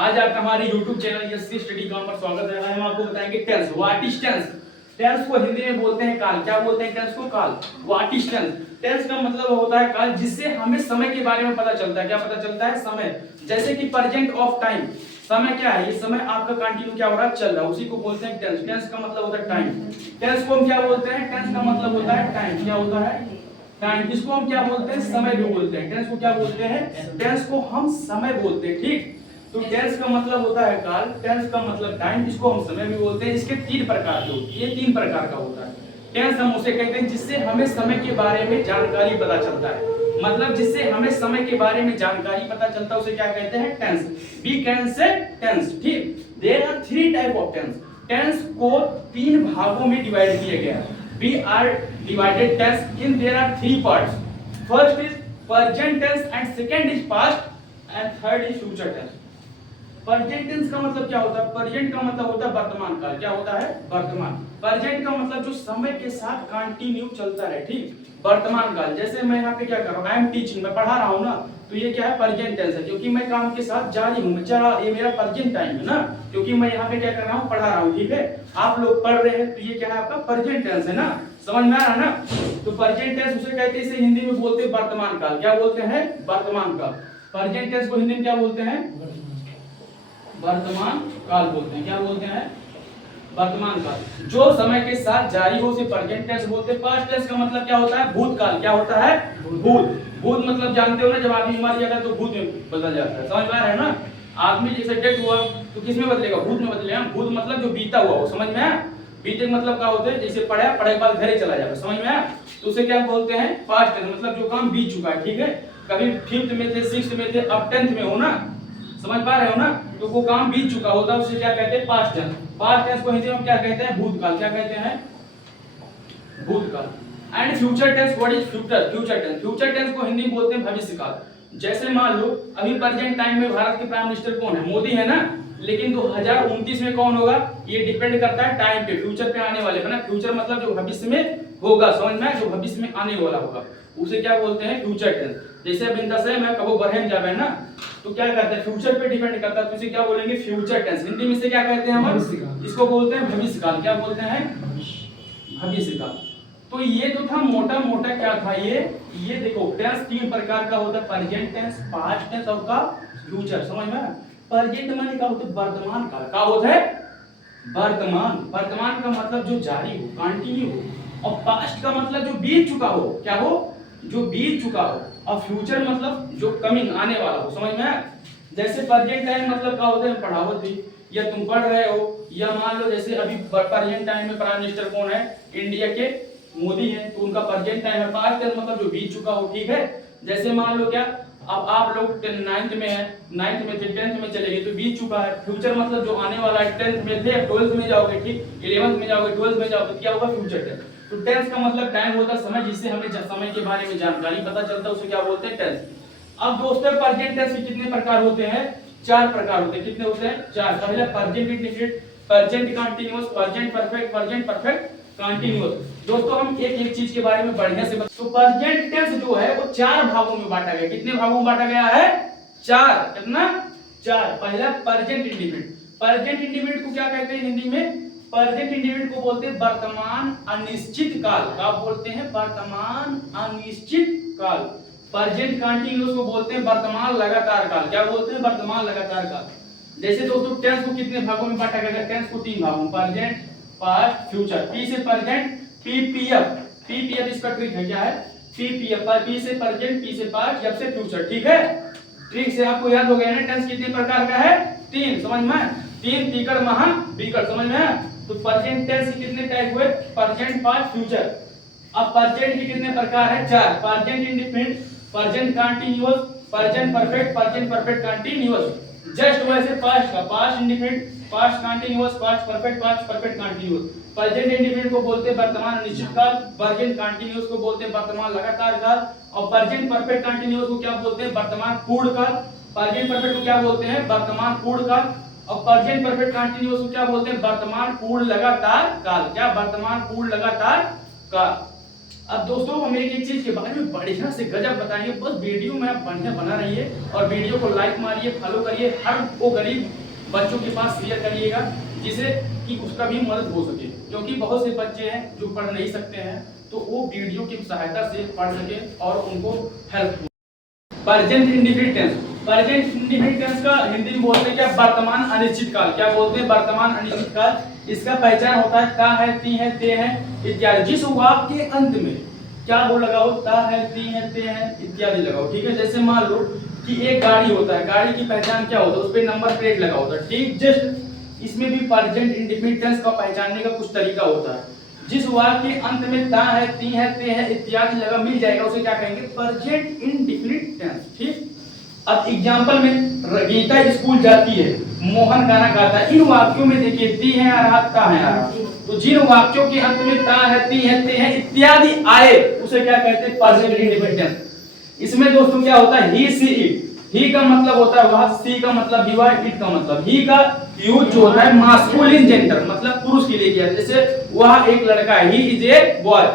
आज आपका हमारे YouTube channel yes study com पर स्वागत है। हम आपको बताएंगे tense. What is tense? Tense को हिंदी में बोलते हैं काल। क्या बोलते हैं टेंस को? काल। What is tense? टेंस का मतलब होता है काल, जिससे हमें समय के बारे में पता चलता है। क्या पता चलता है? समय। जैसे कि प्रेजेंट ऑफ टाइम, समय क्या है? ये समय आपका कंटिन्यू क्या हो रहा है? चल रहा है, उसी को बोलते हैं टेंस। टेंस का मतलब होता है टाइम। टेंस को हम क्या बोलते हैं? टेंस का मतलब होता है टाइम। क्या होता है? टाइम। इसको हम क्या बोलते हैं? समय भी बोलते हैं। टेंस को क्या बोलते हैं? टेंस को हम समय बोलते हैं। ठीक। तो टेंस का मतलब होता है काल, टेंस का मतलब टाइम, इसको हम समय भी बोलते हैं। इसके तीन प्रकार के होते हैं। ये तीन प्रकार का होता है। टेंस हम उसे कहते हैं जिससे हमें समय के बारे में जानकारी पता चलता है। मतलब जिससे हमें समय के बारे में जानकारी पता चलता है उसे क्या कहते हैं? Tense. We can say tense. ठीक। There are three type of tense. Tense को तीन भागों में डिवाइड किया गया है। We are divided tense in there are three parts. First is present tense and second is past and third is future tense. Present tense का मतलब क्या होता है? प्रेजेंट का मतलब होता है वर्तमान काल। क्या होता है? वर्तमान। प्रेजेंट का मतलब जो समय के साथ कंटिन्यू चलता रहे। ठीक। वर्तमान काल, जैसे मैं यहाँ पे क्या कर रहा हूँ? आई एम टीचिंग, मैं पढ़ा रहा हूँ ना, तो ये क्या है? प्रेजेंट टेंस है, क्योंकि मैं काम के साथ जारी हूँ, मैं चला, ये मेरा प्रेजेंट टाइम है ना, क्योंकि मैं यहाँ पे क्या कर रहा हूँ? पढ़ा रहा हूँ। ठीक है। आप लोग पढ़ रहे हैं, तो ये क्या है? आपका प्रेजेंट टेंस है ना। समझ में आ रहा है ना? तो प्रेजेंट टेंस उसे कहते हैं, इसे हिंदी में बोलते हैं वर्तमान काल। क्या बोलते हैं? वर्तमान काल। प्रेजेंट टेंस को हिंदी में क्या बोलते हैं? वर्तमान काल बोलते हैं। क्या बोलते हैं? वर्तमान काल। जो समय के साथ जारी हो उसे प्रेजेंट टेंस बोलते हैं। पास्ट टेंस का मतलब क्या होता है? भूतकाल। क्या होता है? भूत। भूत मतलब जानते हो ना, जब आदमी मर जाता है तो भूत में बदल जाता है। समझ में आ रहा है ना? आदमी जैसे डेथ हुआ तो किस में बदलेगा? भूत में बदलेगा। भूत मतलब जो बीता हुआ हो। समझ में आया? बीते मतलब क्या होता है? जैसे पढ़ा, पढ़ाई के बाद घर ही चला जाता है। समझ में आया? तो उसे क्या बोलते हैं? Past tense. मतलब जो काम बीत चुका है। ठीक है। कभी 5th में थे, 6th में थे, अब 10th में हो ना, समझ पा रहे हो ना, तो वो काम बीत चुका होता है, उसे क्या कहते हैं? Past tense. पास्ट टेंस को हिंदी में क्या कहते हैं? भूतकाल। क्या कहते हैं? भूतकाल। And future tense, what is future? Future tense, future tense को हिंदी में बोलते हैं भविष्य काल। जैसे मान लो अभी प्रेजेंट टाइम में भारत के प्राइम मिनिस्टर कौन है? मोदी है ना, लेकिन 2029 में कौन होगा? ये डिपेंड करता है टाइम पे, फ्यूचर पे आने वाले है ना। फ्यूचर मतलब जो भविष्य में होगा, समझ में? जो भविष्य में आने वाला होगा उसे क्या बोलते हैं? Future tense. जैसे अब इंदा से मैं कबो बरहम जावे ना, तो क्या करते हैं? फ्यूचर पे डिपेंड करता है, तो इसे क्या बोलेंगे? Future tense. हिंदी में इसे क्या कहते हैं हम? इसको बोलते हैं भविष्य काल। क्या बोलते हैं? भविष्य काल। तो ये जो था मोटा मोटा क्या था? ये देखो, टेंस तीन प्रकार का होता है। प्रेजेंट टेंस, पास्ट टेंस और का फ्यूचर। समझ में? प्रेजेंट माने का होता है वर्तमान काल। का होता है? वर्तमान। वर्तमान का मतलब जो जारी हो, कंटिन्यू हो। और पास्ट का मतलब जो बीत चुका हो। क्या हो? जो बीत चुका हो। और फ्यूचर मतलब जो कमिंग, आने वाला हो। समझ में? जैसे प्रेजेंट टाइम मतलब क्या होता है? पढ़ावत थी, या तुम पढ़ रहे हो, या मान लो जैसे अभी प्रेजेंट टाइम में प्राइम मिनिस्टर कौन है? इंडिया के मोदी है, तो उनका प्रेजेंट टाइम है। पास्ट टाइम मतलब जो बीत चुका हो। ठीक है। जैसे मान लो क्या, अब आप लोग 9th में है, 9th में थे, 10th में चले गए, तो बीत चुका है। फ्यूचर मतलब जो आने वाला है। 10th में थे, 12th में जाओगे, ठीक, 11th में जाओगे, 12th में जाओगे, तो क्या होगा? Future tense. तो टेंस का मतलब टाइम होता है, समय, जिससे हमें समय के बारे में जानकारी पता चलता है, उसे क्या बोलते हैं? टेंस। अब दोस्तों प्रेजेंट टेंस के कितने प्रकार होते हैं? चार प्रकार होते हैं। कितने होते हैं? चार। पहला present indefinite, present continuous, present perfect, present perfect continuous. दोस्तों हम एक एक चीज के बारे में बढ़िया से तो प्रेजेंट टेंस जो है वो चार भागों में बांटा गया। कितने भागों में बांटा गया है? चार। कितना? चार। पहला प्रेजेंट इंडेफिनिट। प्रेजेंट इंडेफिनिट को क्या कहते हैं हिंदी में? प्रेजेंट इंडेफिनिट को बोलते हैं वर्तमान अनिश्चित काल। क्या बोलते हैं? वर्तमान अनिश्चित काल। प्रेजेंट कंटीन्यूअस को बोलते हैं वर्तमान लगातार काल। क्या बोलते हैं? वर्तमान लगातार काल। जैसे दोस्तों टेंस को कितने भागों में बांटा गया? टेंस को तीन भागों में, प्रेजेंट, पास्ट, फ्यूचर। पी से प्रेजेंट, पीपीएफ। पीपीएफ इसका ट्रिक है। क्या है? पीपीएफ। पी से प्रेजेंट, पी से पास्ट, एफ से फ्यूचर। ठीक है। ट्रिक से आपको याद हो गया ना टेंस कितने प्रकार का है? तीन। समझ में? तीन, पीकड़, महा, बीकड़। समझ में? तो प्रेजेंट टेंस के कितने टाइप हुए? Present, past, future. अब प्रेजेंट के कितने प्रकार है? चार। Present indefinite, present continuous, present perfect, present perfect continuous. Just वैसे पास्ट का, past indefinite, past continuous, past perfect, past perfect continuous. Present indefinite को बोलते हैं वर्तमान अनिश्चित काल, प्रेजेंट कंटीन्यूअस को बोलते हैं वर्तमान लगातार काल, और प्रेजेंट परफेक्ट कंटीन्यूअस को क्या बोलते हैं? वर्तमान पूर्ण काल। प्रेजेंट परफेक्ट को क्या बोलते हैं? वर्तमान पूर्ण काल। और प्रेजेंट परफेक्ट कंटीन्यूअस को क्या बोलते हैं? वर्तमान पूर्ण लगातार काल। क्या? वर्तमान पूर्ण लगातार काल। अब दोस्तों हम एक चीज के बारे में बढ़िया से गजब बताएंगे, बस वीडियो में आप बढ़िया बना रहिए और वीडियो को लाइक मारिए, फॉलो करिए, हर वो गरीब बच्चों के पास शेयर करिएगा जिसे कि उसका भी मदद हो सके, क्योंकि बहुत से बच्चे हैं जो पढ़ नहीं सकते हैं, तो वो वीडियो की सहायता से पढ़ सके और उनको हेल्प हो। Present indefinite tense, present indefinite tense का हिंदी में बोलते हैं क्या, वर्तमान अनिश्चित काल। क्या बोलते हैं, वर्तमान अनिश्चित काल। इसका पहचान होता है का है, ती है, ते है इत्यादि। जिस वाक्य के अंत में क्या वो लगाओ, ता है, ती है, ते है इत्यादि लगाओ, ठीक है। जैसे मान लो कि एक गाड़ी होता है, गाड़ी की पहचान क्या होता है, उस पे नंबर प्लेट लगा होता है, ठीक। जस्ट इसमें भी प्रेजेंट इंडेफिनिट टेंस का पहचानने का कुछ तरीका होता है। जिस वाक्य के अंत में ता है, ती है, ते है इत्यादि लगा मिल जाएगा, उसे क्या कहेंगे, प्रेजेंट इंडेफिनिट टेंस, ठीक। अब एग्जांपल में गीता स्कूल जाती है, मोहन गाना गाता है, इन वाक्यों में देखिए ती है आ रहा, ता है आ रहा, तो जिन वाक्यों के अंत में ता है, ती है, ते है इत्यादि आए उसे क्या कहते हैं, प्रेजेंट इंडेफिनिट टेंस। इसमें दोस्तों क्या होता है, ही, सी, इट। ही का मतलब होता है वह, सी का मतलब भी वह, इट का मतलब, ही का यूज जो होता है मास्कुलिन जेंडर मतलब पुरुष के लिए किया, जैसे वह एक लड़का है, ही इज ए बॉय,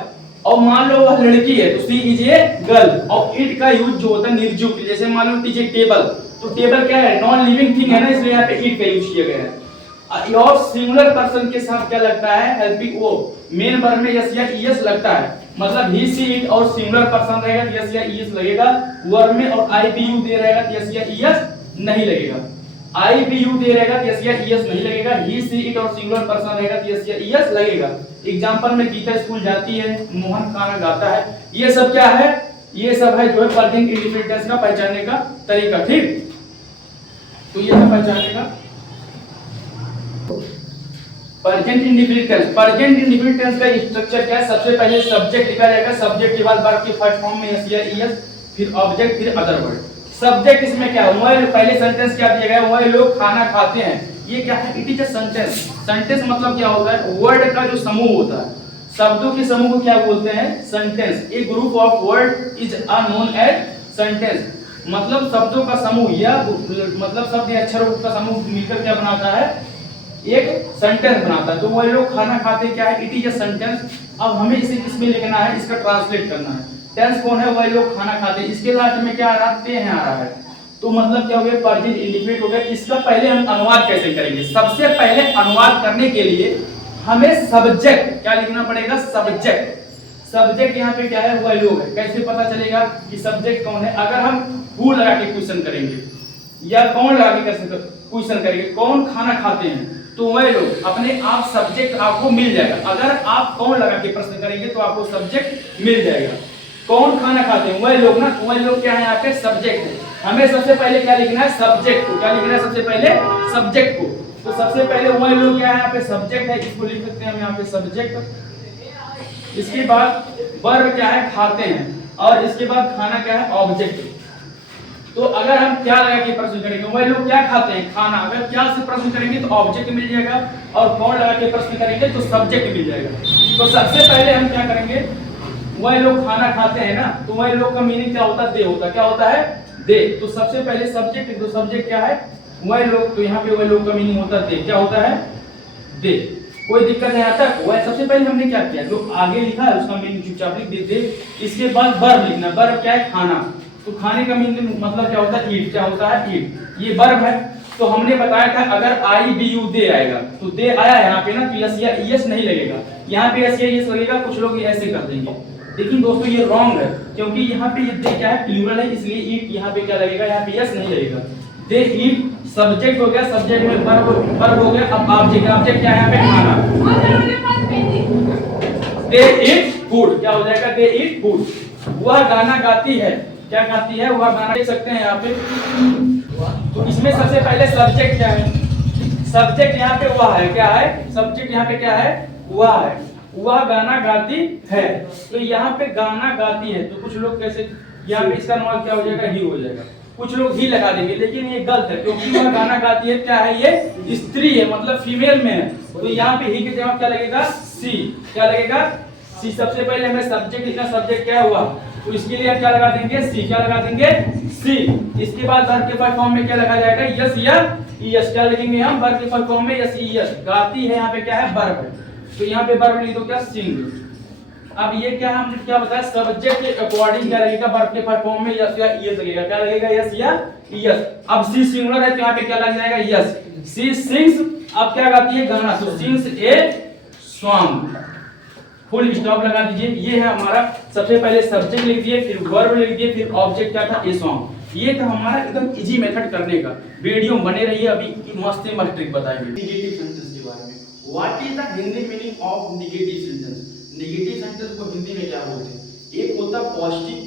और मान लो वह लड़की है तो सी इज ए गर्ल। और इट का यूज जो होता है निर्जीव के लिए, जैसे मान लो इट इज ए टेबल, तो टेबल क्या है, नॉन लिविंग थिंग है ना, इसलिए यहाँ पे इट का यूज किया गया है। और सिंगुलर पर्सन के साथ क्या लगता है, हेल्पिंग वो, मेन वर्ब में यस या ईएस लगता है, मतलब ही, सी, इट और सिंगुलर पर्सन रहेगा तो यस या ईएस लगेगा। वर्ब में और आई बी यू दे रहेगा तो यस या ईएस नहीं लगेगा, आई बी यू दे रहेगा तो यस या ईएस नहीं लगेगा, ही, सी, इट और सिंगुलर पर्सन रहेगा तो यस या ईएस लगेगा। एग्जांपल में गीता स्कूल जाती है, मोहन गाना गाता है, ये सब क्या है, ये सब है जो है प्रेजेंट इंडेफिनिट टेंस का पहचानने का तरीका, ठीक। तो ये है पहचानने का present indefinite tense. Present indefinite tense का स्ट्रक्चर क्या है, सबसे पहले सब्जेक्ट लिखा जाएगा, सब्जेक्ट के बाद वर्ब के फर्स्ट फॉर्म में एस या ईएस, फिर ऑब्जेक्ट, फिर अदर वर्ड। सब्जेक्ट इसमें क्या है, वह पहले सेंटेंस क्या दिया गया है, वह लोग खाना खाते हैं, ये क्या है, it is a sentence. Sentence मतलब क्या होता है, वर्ड का जो समूह होता है, शब्दों के समूह को क्या बोलते हैं, sentence. A group of word is known as sentence, मतलब शब्दों का समूह या मतलब शब्द या अक्षरों का समूह मिलकर क्या बनाता है, एक सेंटेंस बनाता है। तो वह लोग खाना खाते क्या है, इट इज अ सेंटेंस। अब हमें इसे किसमें लिखना है, इसका ट्रांसलेट करना है। टेंस कौन है, वह लोग खाना खाते, इसके लास्ट में क्या आ रहा है, ते हैं आ रहा है, तो मतलब क्या हो गया, प्रेजेंट इंडेफिनिट हो गया। इसका पहले हम अनुवाद कैसे करेंगे, सबसे पहले अनुवाद करने के लिए हमें सब्जेक्ट क्या लिखना पड़ेगा, सब्जेक्ट। सब्जेक्ट यहाँ पे क्या है, वह लोग है। कैसे पता चलेगा कि सब्जेक्ट कौन है, अगर हम हु लगा के क्वेश्चन करेंगे या कौन लगा के क्वेश्चन करेंगे, कौन खाना खाते हैं, तो वह लोग अपने आप सब्जेक्ट आपको मिल जाएगा। अगर आप कौन लगा के प्रश्न करेंगे तो आपको सब्जेक्ट मिल जाएगा। कौन खाना खाते हैं, वह लोग ना, तो वह लोग क्या है, यहाँ पे सब्जेक्ट है। हमें सबसे पहले क्या लिखना है, सब्जेक्ट को। क्या लिखना है सबसे पहले, सब्जेक्ट को। तो सबसे पहले वह लोग क्या है, यहाँ पे सब्जेक्ट है, इसको लिख सकते हैं हम यहाँ पे सब्जेक्ट। इसके बाद वर्ब क्या है, खाते हैं, और इसके बाद खाना क्या है, ऑब्जेक्ट। तो अगर हम क्या लगा के प्रश्न करेंगे, वह लोग क्या खाते हैं, खाना। अगर क्या से प्रश्न करेंगे तो ऑब्जेक्ट मिल जाएगा, और कौन लगा के प्रश्न करेंगे तो सब्जेक्ट मिल जाएगा। तो सबसे पहले हम क्या करेंगे, वह लोग खाना खाते हैं ना, तो वह लोग का मीनिंग क्या होता है, दे होता है। क्या होता है, दे। तो सबसे पहले सब्जेक्ट, तो सब्जेक्ट क्या है, वह लोग, तो यहाँ पे वह लोग का मीनिंग होता है दे। क्या होता है, दे। कोई दिक्कत है यहाँ तक। वह सबसे पहले हमने क्या किया, जो आगे लिखा है उसका मीनिंग चुपचाप लिख दे। इसके बाद वर्ब लिखना। वर्ब क्या है, खाना। तो खाने का मीनिंग मतलब क्या होता है, ईट। क्या होता है, ईट। ये वर्ब है। तो हमने बताया था अगर आई बी यू दे आएगा, तो दे आया यहाँ पे ना, तो यस या ईएस नहीं लगेगा, यहाँ पे यस या ईएस लगेगा। कुछ लोग ऐसे कर देंगे, लेकिन दोस्तों ये रॉन्ग है, क्योंकि यहाँ पे ये दे क्या है, प्लूरल है, इसलिए ईट यहाँ पे क्या लगेगा, यहाँ पे यस नहीं लगेगा। दे ईट सब्जेक्ट हो गया, सब्जेक्ट में वर्ब हो गया। अब ऑब्जेक्ट, ऑब्जेक्ट क्या है यहाँ पे, खाना। दे ईट फूड, क्या हो जाएगा, दे ईट फूड। वह गाना गाती है, क्या गाती है, वह गाना। देख सकते हैं यहाँ पे, तो इसमें सबसे पहले सब्जेक्ट क्या है, सब्जेक्ट यहाँ पे वह है। क्या है, सब्जेक्ट यहाँ पे क्या है, वह है। वह गाना गाती है, तो यहाँ पे गाना गाती है, तो कुछ लोग कैसे, यहाँ पे इसका अनुवाद क्या हो जाएगा, ही हो जाएगा। कुछ लोग ही लगा देंगे, लेकिन ये गलत है, क्योंकि वह गाना गाती है क्या है, ये स्त्री है, मतलब फीमेल में है। तो यहाँ पे ही के जवाब क्या लगेगा, सी। क्या लगेगा, सी। सबसे पहले हमें सब्जेक्ट लिखना, सब्जेक्ट क्या हुआ, तो इसके लिए हम क्या लगा देंगे, सी। क्या लगा देंगे, सी। इसके बाद वर्ब के फर्स्ट फॉर्म में क्या लगा जाएगा, यस या ईएस। क्या लिखेंगे हम, वर्ब के फर्स्ट फॉर्म में यस ईएस। गाती है यहाँ पे क्या है, वर्ब है, तो यहाँ पे वर्ब लिख दो क्या, सिंग। अब ये क्या हमने क्या बताया, सब्जेक्ट के अकॉर्डिंग क्या लगेगा वर्ब के फर्स्ट फॉर्म में यस या ईएस लगेगा, क्या लगेगा यस या ईएस। अब सी सिंगुलर है तो यहाँ पे क्या लग जाएगा यस। सी सिंग्स, अब क्या गाती है गाना, तो sings a song, full stop लगा दीजिए। ये है हमारा सबसे पहले सब्जेक्ट लिख दिए, फिर वर्ब लिख दिए, फिर ऑब्जेक्ट क्या था ए सॉन्ग। ये था हमारा एकदम इजी मेथड करने का। वीडियो बने रहिए, अभी मस्त मस्त ट्रिक बताएंगे नेगेटिव सेंटेंस के बारे में। What is the Hindi meaning of negative sentence? Negative sentence को हिंदी में क्या बोलते हैं? एक होता पॉजिटिव,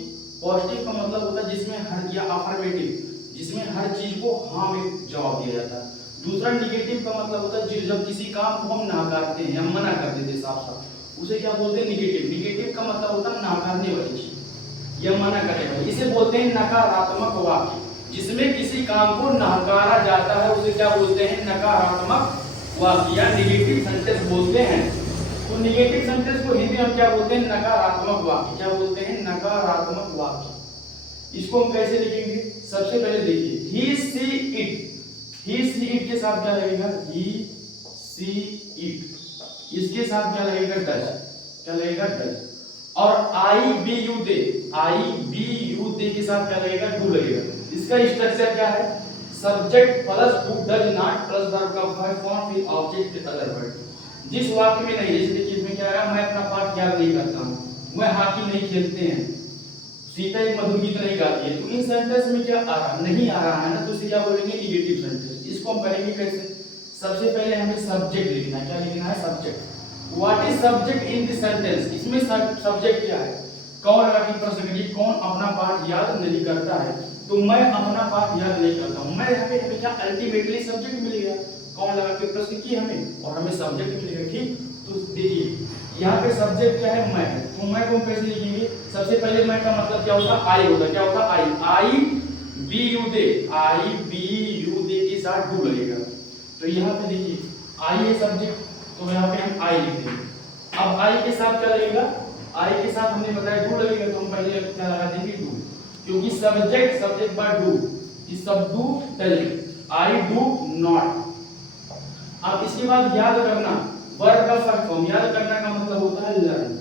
पॉजिटिव का मतलब होता है जिसमें हर या अफर्मेटिव, जिसमें हर चीज को हाँ में जवाब दिया जाता है। दूसरा नेगेटिव का मतलब होता है जब किसी काम को हम नकारते हैं या मना कर देते हैं साफ साफ, उसे क्या बोलते हैं नेगेटिव। नेगेटिव का मतलब होता है नकारने वाली चीज या मना करने वाली, इसे बोलते हैं नकारात्मक वाक्य। जिसमें किसी काम को नकारा जाता है उसे क्या बोलते हैं, नकारात्मक वाक्य या नेगेटिव सेंटेंस बोलते हैं। तो नेगेटिव सेंटेंस को हिंदी में क्या बोलते हैं, नकारात्मक वाक्य। क्या बोलते हैं, नकारात्मक वाक्य। इसको हम कैसे लिखेंगे, सबसे पहले देखिए ही see it, he see it के साथ क्या लगेगा, ही सी इट, इसके साथ क्या लगेगा डज, क्या लगेगा डज। और I we you they, I we you they के साथ क्या लगेगा, डू लगेगा। इसका स्ट्रक्चर क्या है, subject plus do does not plus verb का वर्ब फॉर्म फिर ऑब्जेक्ट अदर वर्ड। जिस वाक्य में नहीं, जैसे देखिए इसमें क्या है, मैं अपना पाठ याद नहीं करता हूं, मैं हॉकी नहीं खेलते हैं, सीता एक मधुर गीत नहीं गाती है, तो इन सेंटेंस में क्या आ रहा नहीं आ रहा है ना, तो इसे क्या बोलेंगे, नेगेटिव सेंटेंस। इसको हम करेंगे कैसे, सबसे पहले हमें सब्जेक्ट लिखना है। क्या लिखना है, subject. What is subject in this sentence? इसमें सब्जेक्ट क्या है, कौन लगा के प्रश्न करिए, कौन अपना पाठ याद नहीं करता है, तो मैं अपना पाठ याद नहीं करता हूं। मैं यहाँ पे हमें क्या अल्टीमेटली सब्जेक्ट मिलेगा, कौन लगा के प्रश्न किए हमें और हमें सब्जेक्ट मिलेगा, ठीक। तो देखिए यहाँ पे सब्जेक्ट क्या है, मैं है, तो मैं को कैसे लिखेंगे, सबसे पहले मैं का मतलब क्या होता है, आई होता है। क्या होता है, I, I we you they, I we you they के साथ डू लगेगा। तो यहाँ पे देखिए आई है सब्जेक्ट, तो यहाँ पे हम आई लिखते हैं। अब आई के साथ क्या लगेगा, आई के साथ हमने बताया डू लगेगा, तो हम पहले क्या लगा देंगे, डू, क्योंकि सब्जेक्ट बाय डू, इस सब do does, I do not. अब इसके बाद याद करना, वर्ब का फर्स्ट फॉर्म याद करना का मतलब होता है लर्न।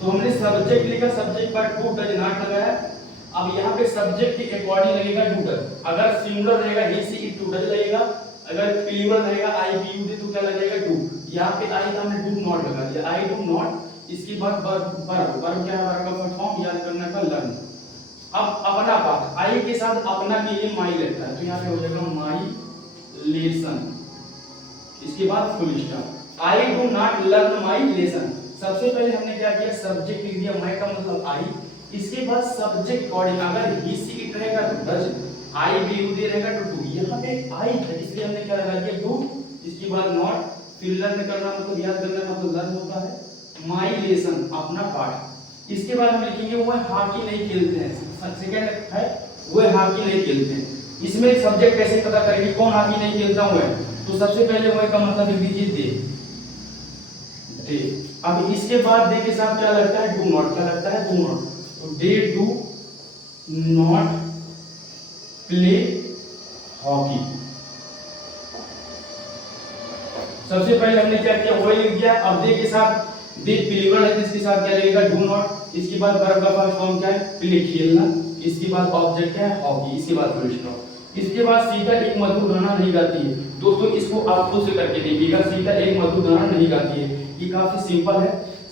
तो हमने सब्जेक्ट लिखा, subject by do does not लगाया। अब यहाँ पे सब्जेक्ट के अकॉर्डिंग लगेगा डू डज। अगर सिंगुलर रहेगा ही सी इट डू डज लगेगा, अगर प्लूरल रहेगा आई बी यू दे तो क्या लगेगा, डू। यहाँ पे आई था, हमने डू नॉट लगा दिया, आई डू नॉट। इसके बाद वर्ब क्या है, वर्ब का फर्स्ट फॉर्म याद करना का लर्न। अब अपना पाठ, आई के साथ अपना के लिए माई लगता है, तो यहाँ पे हो जाएगा माई लेसन। इसके बाद full stop. I do not learn my lesson. सबसे पहले हमने क्या किया, सब्जेक्ट लिख दिया, मैं का मतलब आई, इसके बाद सब्जेक्ट अकॉर्डिंग अगर ही सी इट रहेगा तो does, I we you they रहेगा तो डू। यहाँ पे आई है इसलिए हमने क्या लगा दिया, डू। इसके बाद नॉट, फिर लर्न करना मतलब याद करना मतलब लर्न होता है, माई लेसन अपना पाठ। इसके बाद हम लिखेंगे वह हॉकी नहीं खेलते हैं, सेकंड है वह हॉकी नहीं खेलते हैं। इसमें सब्जेक्ट कैसे पता करेंगे कौन हॉकी नहीं खेलता हुआ है, तो सबसे पहले वह का मतलब लिख दीजिए दे। अब इसके बाद दे के साथ क्या लगता है, डू नॉट। क्या लगता है, डू नॉट। तो they do not play hockey. सबसे पहले हमने क्या किया, वही लिख दिया। अब दे के साथ दे प्लूरल है, इसके साथ क्या लगेगा, डू नॉट। इसके बाद वर्ब का फर्स्ट फॉर्म क्या है, प्ले खेलना। इसके बाद ऑब्जेक्ट है हॉकी, इसके बाद फुल स्टॉप। इसके बाद सीता एक मधुर गाना नहीं गाती है। दोस्तों इसको आप खुद से करके देखिएगा, सीता एक मधुर गाना नहीं गाती है, ये काफी सिंपल है।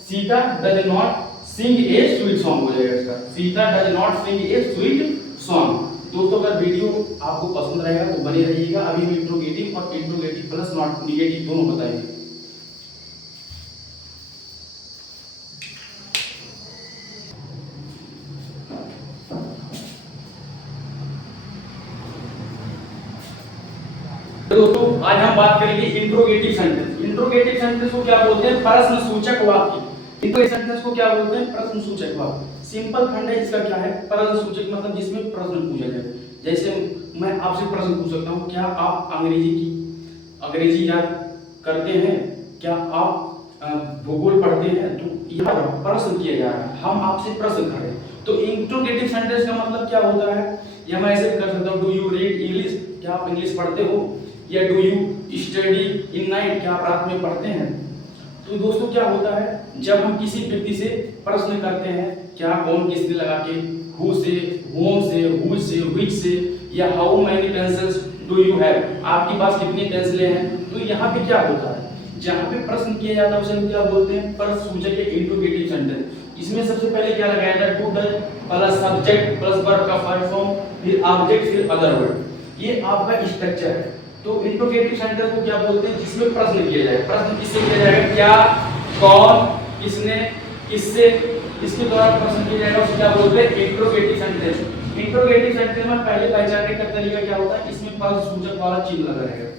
Sita does not sing a sweet song हो जाएगा इसका, Sita does not sing a sweet song. दोस्तों अगर वीडियो आपको पसंद रहेगा तो बने रहिएगा। अभी हम इंट्रोगेटिव और इंट्रोगेटिव प्लस नॉट नेगेटिव दोनों बताएंगे। दोस्तों आज हम बात करेंगे इंट्रोगेटिव सेंटेंस। इंट्रोगेटिव सेंटेंस को क्या बोलते हैं, प्रश्नसूचक वाक्य। इंट्रोगेटिव सेंटेंस को क्या बोलते हैं, प्रश्नसूचक वाक्य। सिंपल खंड है इसका, क्या है, प्रश्नसूचक मतलब जिसमें प्रश्न पूछा जाए। जैसे मैं आपसे प्रश्न पूछ सकता हूं, क्या आप अंग्रेजी याद करते हैं, क्या आप भूगोल पढ़ते हैं, तो यह प्रश्न किया जा रहा है, हम आपसे प्रश्न कर रहे हैं। तो इंट्रोगेटिव सेंटेंस का मतलब क्या होता है, या मैं ऐसे कर सकता हूं, डू यू रीड इंग्लिश, क्या आप इंग्लिश पढ़ते हो, या do you study in night, क्या आप रात में पढ़ते हैं। तो दोस्तों क्या होता है जब हम किसी व्यक्ति से प्रश्न करते हैं, क्या कौन किसने लगा के, हु से, whom से, who से, which से, या how many pencils do you have, आपके पास कितनी पेंसिलें हैं। तो यहाँ पे क्या होता है, जहाँ पे प्रश्न किया जाता है उसे हम क्या बोलते हैं, प्रश्नसूचक या इंट्रोगेटिव सेंटेंस। इसमें सबसे पहले क्या लगाया जाता है, do does plus subject plus verb का फुल फॉर्म, फिर ऑब्जेक्ट, फिर अदर वर्ड। ये आपका स्ट्रक्चर है। तो इंट्रोगेटिव सेंटेंस को क्या बोलते हैं, जिसमें प्रश्न किया जाए। प्रश्न किससे किया जाएगा, क्या, कौन, किसने, किससे, इसके द्वारा प्रश्न किया जाएगा, उसे क्या बोलते हैं, इंट्रोगेटिव सेंटेंस। इंट्रोगेटिव सेंटेंस में पहले पहचानने का तरीका क्या होता है, इसमें प्रश्नसूचक वाला चिन्ह लगा रहेगा,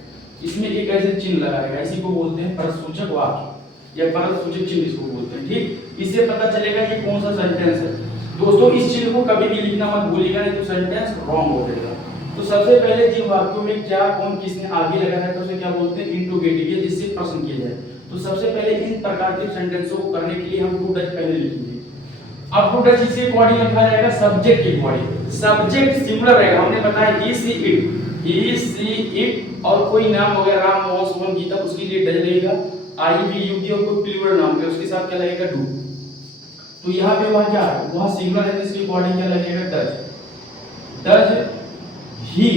इसमें एक ऐसे चिन्ह लगा रहेगा, इसी को बोलते हैं प्रश्नसूचक वाक्य या प्रश्नसूचक चिन्ह इसको बोलते हैं। ठीक, इससे पता चलेगा कि कौन सा सेंटेंस है। दोस्तों इस चिन्ह को कभी भी लिखना मत भूलिएगा, नहीं तो सेंटेंस रॉन्ग हो जाएगा। तो सबसे पहले जिन वाक्यों में क्या, कौन, किसने आगे लगा है तो उसे क्या बोलते हैं, इंट्रोगेटिव, या जिससे प्रश्न किया जाए। तो सबसे पहले इन प्रकार के सेंटेंसों को करने के लिए हम डू डज पहले लिखेंगे। अब डू डज इसके अकॉर्डिंग लिखा जाएगा सब्जेक्ट के अकॉर्डिंग। सब्जेक्ट सिंगुलर रहेगा, हमने बताया ही सी इट, और कोई नाम हो गया राम, मोहन, सुमन, गीता, उसके लिए डज रहेगा। आई भी युगी और कोई प्लूरल नाम है उसके साथ क्या लगेगा, डू। तो यहाँ पे वह क्या है, वह सिंगुलर है, इसके अकॉर्डिंग क्या लगेगा, डज ही।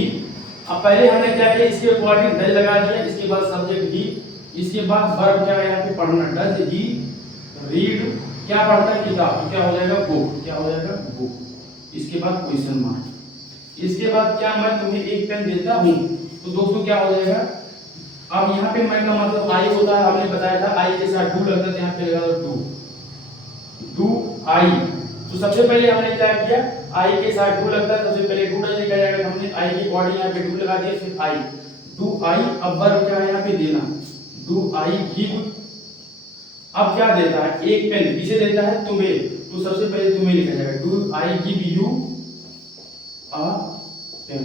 अब पहले हमने क्या किया, इसके अकॉर्डिंग डज लगा दिया, इसके बाद सब्जेक्ट ही, इसके बाद वर्ब क्या है यहाँ पे पढ़ना, डज ही रीड, क्या पढ़ता है, किताब, तो क्या हो जाएगा, बुक, क्या हो जाएगा, बुक। इसके बाद क्वेश्चन मार्क, इसके बाद क्या, मैं तुम्हें एक पेन देता हूं, तो दोस्तों क्या हो जाएगा। अब यहाँ पे मैं का मतलब आई होता है, हमने बताया था आई के साथ डू लगता है, यहाँ पे लगा डू आई। तो सबसे पहले हमने क्या किया, आई के साथ डू लगता है, सबसे पहले डू डज लिखा जाएगा, हमने आई के अकॉर्डिंग यहाँ पे डू लगा दिया, फिर आई, डू आई। अब वर्ब क्या है यहाँ पे देना, डू आई गिव। अब क्या देता है, एक पेन, किसे देता है, तुम्हें, तो सबसे पहले तुम्हें लिखा जाएगा, do I give you a pen,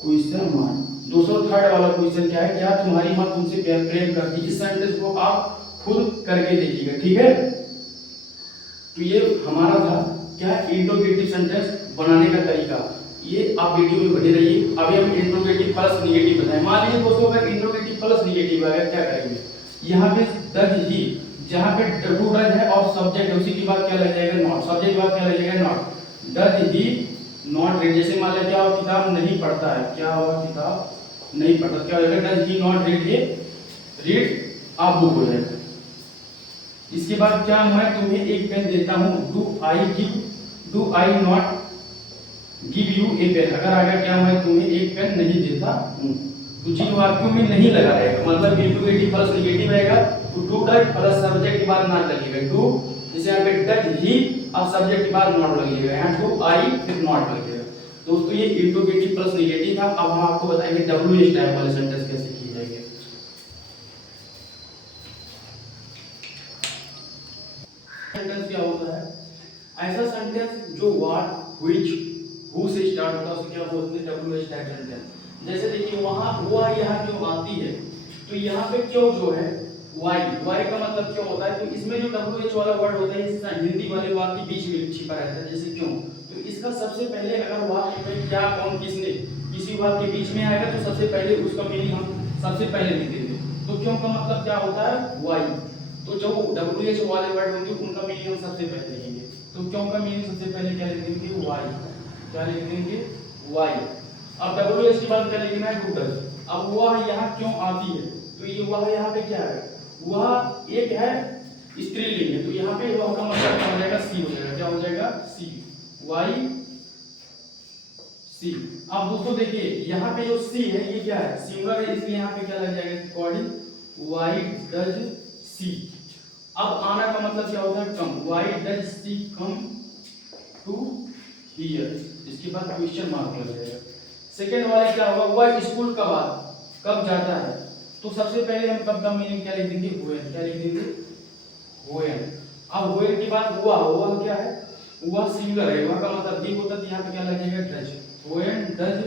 question mark. दोस्तों थर्ड वाला क्वेश्चन क्या है, क्या तुम्हारी मां तुमसे प्रेम करती है। इस सेंटेंस को आप खुद करके देखिएगा, ठीक है। तो ये हमारा था क्या, इंट्रोगेटिव सेंटेंस बनाने का तरीका। ये आप वीडियो में बने रहिए। अभी हम इंट्रोगेटिव प्लस नेगेटिव बताएं। मान लीजिए दोस्तों अगर इंट्रोगेटिव प्लस नेगेटिव आएगा, क्या करेंगे, यहाँ पे डज ही, जहाँ पे डू डज है और सब्जेक्ट है, उसी के बाद क्या लग जाएगा, नॉट, सब्जेक्ट के बाद क्या लग जाएगा, not. Does he not read, जैसे मान लीजिए क्या हुआ, किताब नहीं पढ़ता है, क्या हुआ, किताब नहीं पढ़ता, क्या हो जाएगा, does he not read A read a book हो जाएगा। इसके बाद क्या, मैं तुम्हें एक पेन देता हूं, do I not give you a pen. अगर आगे क्या, मैं तुम्हें एक पेन नहीं देता हूं, तो जिन वाक्यों में नहीं लगा रहेगा, मतलब इंट्रोगेटिव प्लस नेगेटिव रहेगा, तो डू डज प्लस सब्जेक्ट के बाद नॉट लगेगा, डू, जैसे यहाँ पे डज ही, अब सब्जेक्ट के बाद नॉट लगेगा, यहाँ डू आई फिर नॉट लगेगा। दोस्तों ये इंट्रोगेटिव प्लस नेगेटिव था। अब हम आपको बताएंगे डब्ल्यू एच टाइप वाले सेंटेंस कैसे किए जाएंगे। सेंटेंस क्या होता है, ऐसा सेंटेंस जो व्हाट, व्हिच, हु से स्टार्ट होता है उसको क्या बोलते हैं, डब्ल्यू एच टाइप सेंटेंस। जैसे देखिए वहां हुआ, यहाँ क्यों आती है, तो यहाँ पे क्यों जो है वाई, वाई का मतलब क्यों होता है, तो इसमें जो डब्ल्यू एच वाला वर्ड होता है इसका हिंदी वाले वाक्य के बीच में छिपा रहता है, जैसे क्यों। तो इसका सबसे पहले अगर वाक्य में क्या, कौन, किसने, किसी वाक्य के बीच में आएगा तो सबसे पहले उसका मीनिंग हम सबसे पहले लिख देंगे। तो क्यों का मतलब क्या होता है, वाई। तो जो डब्ल्यू एच वाले वर्ड होंगे उनका मीनिंग हम सबसे पहले लिखेंगे। तो क्यों का मीनिंग सबसे पहले क्या लिख देंगे, वाई, क्या लिख देंगे, वाई। अब डब्ल्यू एच के बाद क्या लिखना है, डू डज। अब वह यहाँ क्यों आती है, तो ये वह यहाँ पे क्या है, वह एक है स्त्रीलिंग है, तो यहाँ पे वह का मतलब क्या हो जाएगा, सी हो जाएगा, क्या हो जाएगा, सी, वाई सी। अब दोस्तों देखिए यहाँ पे जो सी है ये क्या है, सिंगुलर है, इसलिए यहाँ पे क्या लग जाएगा, अकॉर्डिंग वाई डज सी। अब आना का मतलब क्या होता है, come, why does she come to here, इसके बाद क्वेश्चन मार्क लग जाएगा। सेकंड वाले क्या होगा, वह स्कूल कब जाता है, तो सबसे पहले हम कब का मीनिंग क्या लिख देंगे, व्हेन, क्या लिख देंगे, व्हेन। अब व्हेन के बाद हुआ क्या है, हुआ सिंगुलर है, वह का मतलब भी होता है, यहाँ पे क्या लगेगा, डज, व्हेन डज।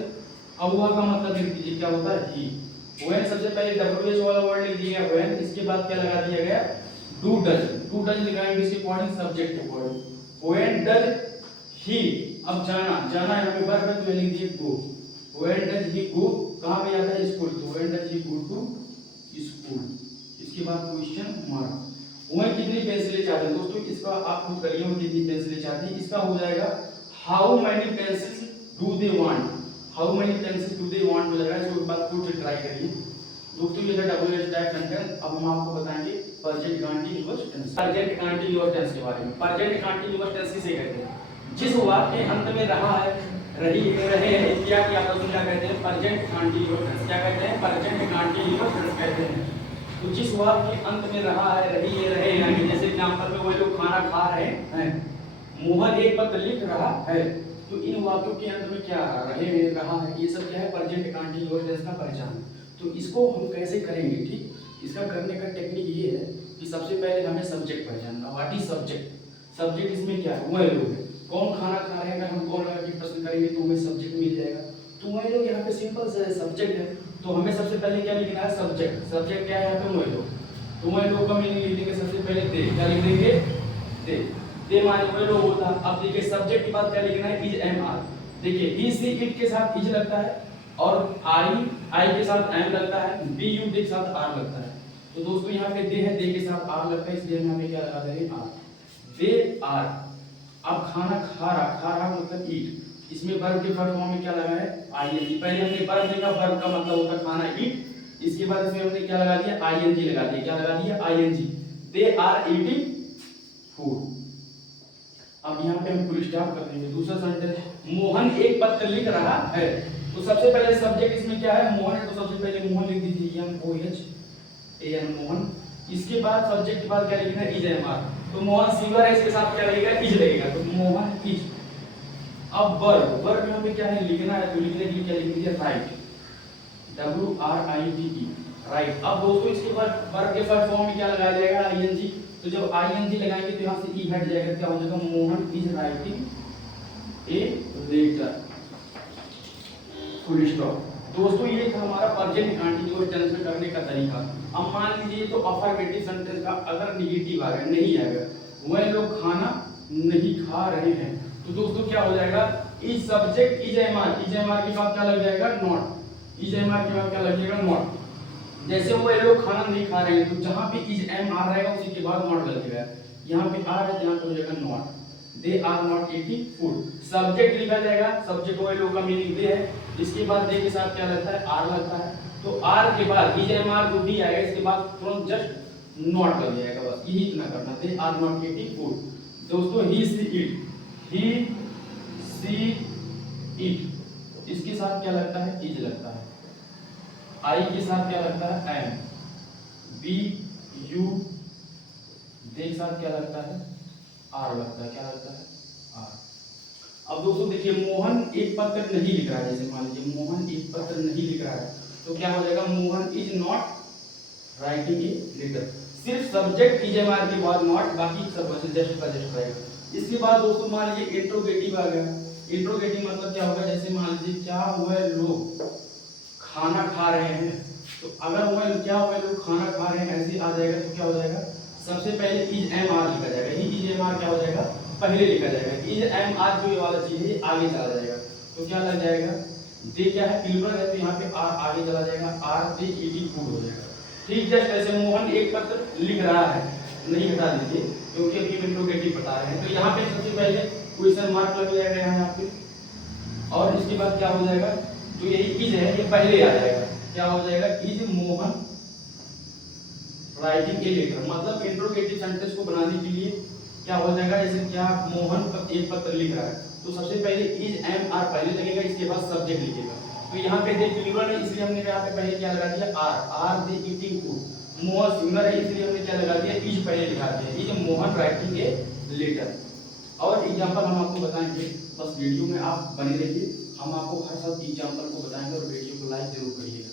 अब हुआ का मतलब लिख दीजिए क्या होता है, ही। व्हेन सबसे पहले डब्ल्यू एच वाला वर्ड लिख दिया व्हेन, इसके बाद क्या लगा दिया गया, डू डज, डू डज लगाएंगे इसके अकॉर्डिंग सब्जेक्ट के अकॉर्डिंग, व्हेन डज ही। अब जाना यहाँ पे वर्ब है तो लिख दिए गो, व्हेन डज ही गो, कहाँ पे जाता है, स्कूल, तो when does he go to school, इसके बाद क्वेश्चन मार्क। वह कितनी पेंसिलें चाहते हैं दोस्तों, इसका आप खुद करिए, वो कितनी पेंसिलें चाहते हैं। इसका हो जाएगा how many pencils do they want, how many pencils do they want हो जाएगा। इसको एक बार खुद से ट्राई करिए दोस्तों। ये है WH टाइप सेंटेंस। अब हम आपको बताएंगे present continuous tense, present continuous tense के बारे में। प्रेजेंट कंटीन्यूअस टेंस किसे कहते हैं, जिस वाक्य के अंत में रहा है, रहे हैं, क्या क्या क्या कहते हैं, प्रेजेंट कंटीन्यूअस टेंस। क्या कहते हैं, प्रेजेंट कंटीन्यूअस टेंस कहते हैं। तो जिस वाक्य के अंत में रहा है, रहे हैं, जैसे एग्जांपल में वो लोग खाना खा रहे हैं, मोहन एक पत्र लिख रहा है, तो इन वाक्यों के अंत में क्या रहा है, ये सब क्या है, प्रेजेंट कंटीन्यूअस टेंस का पहचान। तो इसको हम कैसे करेंगे, ठीक, इसका करने का टेक्निक ये है कि सबसे पहले हमें सब्जेक्ट पहचानना। व्हाट इज सब्जेक्ट, सब्जेक्ट इसमें क्या है, वह लोग हैं, कौन खाना खा रहे हैं, अगर हम कौन लगा के प्रश्न करेंगे तो हमें सब्जेक्ट मिल जाएगा। तो वह लोग यहाँ पे सिंपल से सब्जेक्ट है, तो हमें सबसे पहले क्या लिखना है, सब्जेक्ट। सब्जेक्ट क्या है यहाँ पे, वह लोग। तो वह लोग का मीनिंग लिख देंगे सबसे पहले दे, क्या लिख देंगे, दे माने वह लोग होता। अब देखिए सब्जेक्ट के बाद क्या लिखना है, इज एम आर। देखिए ही सी इट के साथ इज लगता है, और आई के साथ एम लगता है, बी यू के साथ आर लगता है। तो दोस्तों यहाँ पे दे है, दे के साथ आर लगता है, इसलिए हम यहाँ पे क्या लगा देंगे, आर। They are. अब खाना खा रहा मतलब ईट, इसमें वर्ब के फॉर्म में क्या लगा है, आईएनजी। पहले हमने वर्ब लिखा, वर्ब का मतलब होता है खाना, ईट। इसके बाद इसमें हमने क्या लगा दिया, आईएनजी लगा दिया। क्या लगा दिया, ING. They are eating food. अब यहाँ पे हम फुल स्टॉप कर देंगे। दूसरा सेंटेंस, मोहन एक पत्र लिख रहा है। तो सबसे पहले सब्जेक्ट इसमें क्या है, मोहन है, तो सबसे पहले मोहन लिख दीजिए, MOHAN मोहन। इसके बाद सब्जेक्ट के बाद क्या लिखना है, इज एम आर। तो मोहन सिंगुलर है, इसके साथ क्या लगेगा, इज लगेगा, तो मोहन इज। अब वर्ब यहाँ पे क्या है, लिखना है, तो लिखने के लिए क्या लिख दीजिए, राइट, WRITE, राइट। अब दोस्तों इसके बाद वर्ब के फर्स्ट फॉर्म में क्या लगाया जाएगा, आईएनजी। तो जब आईएनजी लगाएंगे तो यहाँ से ई हट जाएगा, क्या हो जाएगा, Mohan is writing a letter, full stop. दोस्तों ये था हमारा प्रेजेंट कंटीन्यूअस टेंस में करने का तरीका। अब मान लीजिए तो अफर्मेटिव सेंटेंस का अगर नेगेटिव आ गया, नहीं आएगा, वह लोग खाना नहीं खा रहे हैं, तो दोस्तों क्या हो जाएगा, is subject is am are. Is am are के बाद क्या लग जाएगा, नॉट। इज एम आर के बाद क्या लग जाएगा, नॉट। जैसे वो लोग खाना नहीं खा रहे हैं, तो जहां पे इज एम आर रहेगा उसी के बाद नॉट लगेगा। यहाँ पे आर है, यहाँ पे हो जाएगा not. They are not eating food. Subject लिखा जाएगा, सब्जेक्ट वो लोग का मीनिंग दे है। इसके बाद दे के साथ क्या लगता है, आर लगता है। तो आर के बाद इज एम आर जो भी आएगा, इसके बाद तुरंत जस्ट नॉट लग जाएगा, बस यही इतना करना। They are not eating food. दोस्तों he see it, he see it, इसके साथ क्या लगता है, इज लगता है। आई के साथ क्या लगता है, एम। बी यू, दे के साथ क्या लगता है, आर लगता है। क्या लगता है, आर। अब दोस्तों देखिए मोहन एक पत्र नहीं लिख रहा है, जैसे मान लीजिए मोहन एक पत्र नहीं लिख रहा है, तो क्या हो जाएगा, Mohan is not writing a letter. सिर्फ सब्जेक्ट इज एम आर के बाद नॉट, बाकी सब जस्ट का जस्ट रहेगा। इसके बाद दोस्तों मान लीजिए इंट्रोगेटिव आ गया। इंट्रोगेटिव मतलब क्या होगा, जैसे मान लीजिए क्या वह लोग खाना खा रहे हैं, तो अगर वह क्या वह लोग खाना खा रहे हैं ऐसे आ जाएगा, तो क्या हो जाएगा, सबसे पहले इज एम आर लिखा जाएगा। ही इज एम आर क्या हो जाएगा, पहले लिखा जाएगा। इज एम आर जो ये वाला चीज है आगे चला जाएगा, तो क्या लग जाएगा, दे क्या है, प्लूरल है, तो यहाँ पे आर आगे चला जाएगा, आर दे ईटिंग फूड हो जाएगा। ठीक, जस्ट ऐसे मोहन एक पत्र लिख रहा है, नहीं हटा दीजिए क्योंकि अभी इंट्रोगेटिव बता रहे हैं। तो यहाँ पे सबसे पहले क्वेश्चन मार्क लग जाएगा यहाँ पे, और इसके बाद क्या हो जाएगा, जो यही इज है ये पहले आ जाएगा। क्या हो जाएगा, is Mohan writing a letter. मतलब इंट्रोगेटिव सेंटेंस को बनाने के लिए क्या हो जाएगा, जैसे क्या मोहन एक पत्र लिख रहा है, तो सबसे पहले इज एम आर पहले लगेगा, इसके बाद सब्जेक्ट लिखेगा। तो यहाँ पे दे प्लूरल है, इसलिए हमने यहाँ पे पहले क्या लगा दिया, are. Are they eating food. Mohan singular है, इसलिए हमने क्या लगा दिया, इज पहले लिखा दिया, is Mohan writing a letter. और एग्जांपल हम आपको बताएंगे, बस वीडियो में आप बने रहिए, हम आपको हर सब एग्जांपल को बताएंगे, और वीडियो को लाइक जरूर करिएगा।